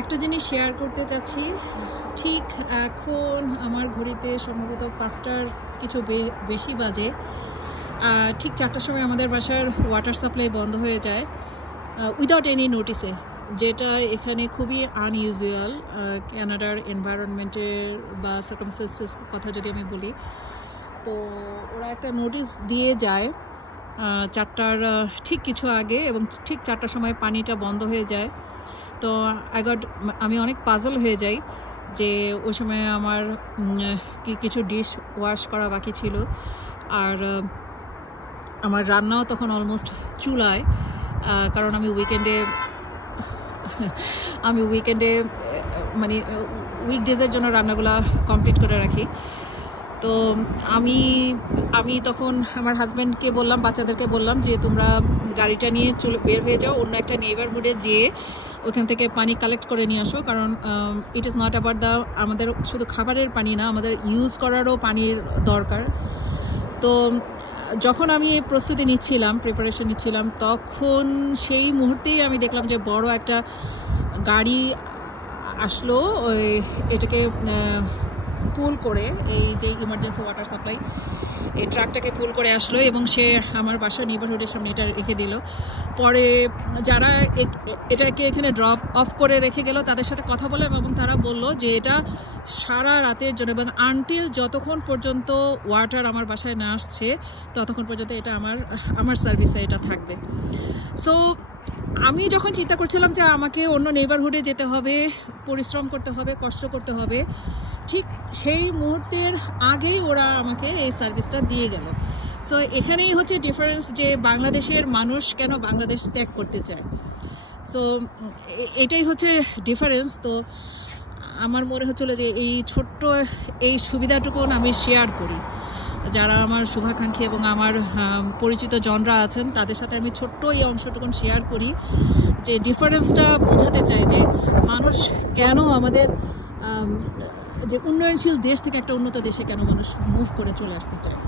একটা জিনিস শেয়ার করতে চাচ্ছি। ঠিক এখন আমার ঘড়িতে সম্ভবত 5টার কিছু বেশি বাজে। ঠিক 4টার সময় আমাদের বাসার ওয়াটার সাপ্লাই বন্ধ হয়ে যায় উইদাউট এনি নোটিসে, যেটা এখানে খুবই আনইউজুয়াল। কানাডার এনভায়রনমেন্টের বা সার্কামস্টেন্সেস কথা যদি আমি বলি, তো ওরা একটা নোটিশ দিয়ে যায় 4টার ঠিক কিছু আগে, এবং ঠিক 4টার সময় পানিটা বন্ধ হয়ে যায়। তো আমি অনেক পাজল হয়ে যাই যে ওই সময় আমার কিছু ডিশ ওয়াশ করা বাকি ছিল, আর আমার রান্নাও তখন অলমোস্ট চুলায়, কারণ আমি উইকেন্ডে মানে উইকডেজের জন্য রান্নাগুলো কমপ্লিট করে রাখি। তো আমি তখন আমার হাজব্যান্ডকে বললাম, বাচ্চাদেরকে বললাম যে তোমরা গাড়িটা নিয়ে বের হয়ে যাও, অন্য একটা নেইবারহুডে যেয়ে ওইখান থেকে পানি কালেক্ট করে নিয়ে আসো, কারণ ইট ইজ নট অ্যাবাউট আমাদের শুধু খাবারের পানি না, আমাদের ইউজ করারও পানির দরকার। তো যখন আমি প্রস্তুতি প্রিপারেশন নিচ্ছিলাম, তখন সেই মুহূর্তেই আমি দেখলাম যে বড় একটা গাড়ি আসলো এটাকে পুল করে, এই যে ইমার্জেন্সি ওয়াটার সাপ্লাই, এই ট্রাকটাকে পুল করে আসলো এবং সে আমার বাসার নেইবারহুডের সামনে এটা রেখে দিল। পরে যারা এটাকে এখানে ড্রপ অফ করে রেখে গেল তাদের সাথে কথা বললাম, এবং তারা বলল যে এটা সারা রাতের জন্য, এবং আনটিল যতক্ষণ পর্যন্ত ওয়াটার আমার বাসায় না আসছে ততক্ষণ পর্যন্ত এটা আমার সার্ভিসে এটা থাকবে। সো আমি যখন চিন্তা করছিলাম যে আমাকে অন্য নেইবারহুডে যেতে হবে, পরিশ্রম করতে হবে, কষ্ট করতে হবে, ঠিক সেই মুহূর্তের আগেই ওরা আমাকে এই সার্ভিসটা দিয়ে গেল। সো এখানেই হচ্ছে ডিফারেন্স, যে বাংলাদেশের মানুষ কেন বাংলাদেশ ত্যাগ করতে চায়। সো এটাই হচ্ছে ডিফারেন্স। তো আমার মনে হচ্ছিল যে এই সুবিধাটুকু আমি শেয়ার করি, যারা আমার শুভাকাঙ্ক্ষী এবং আমার পরিচিত জনরা আছেন তাদের সাথে আমি ছোট্ট এই অংশটুকুন শেয়ার করি, যে ডিফারেন্সটা বোঝাতে চাই যে মানুষ কেন আমাদের যে উন্নয়নশীল দেশ থেকে একটা উন্নত দেশে কেন মানুষ মুভ করে চলে আসতে চায়।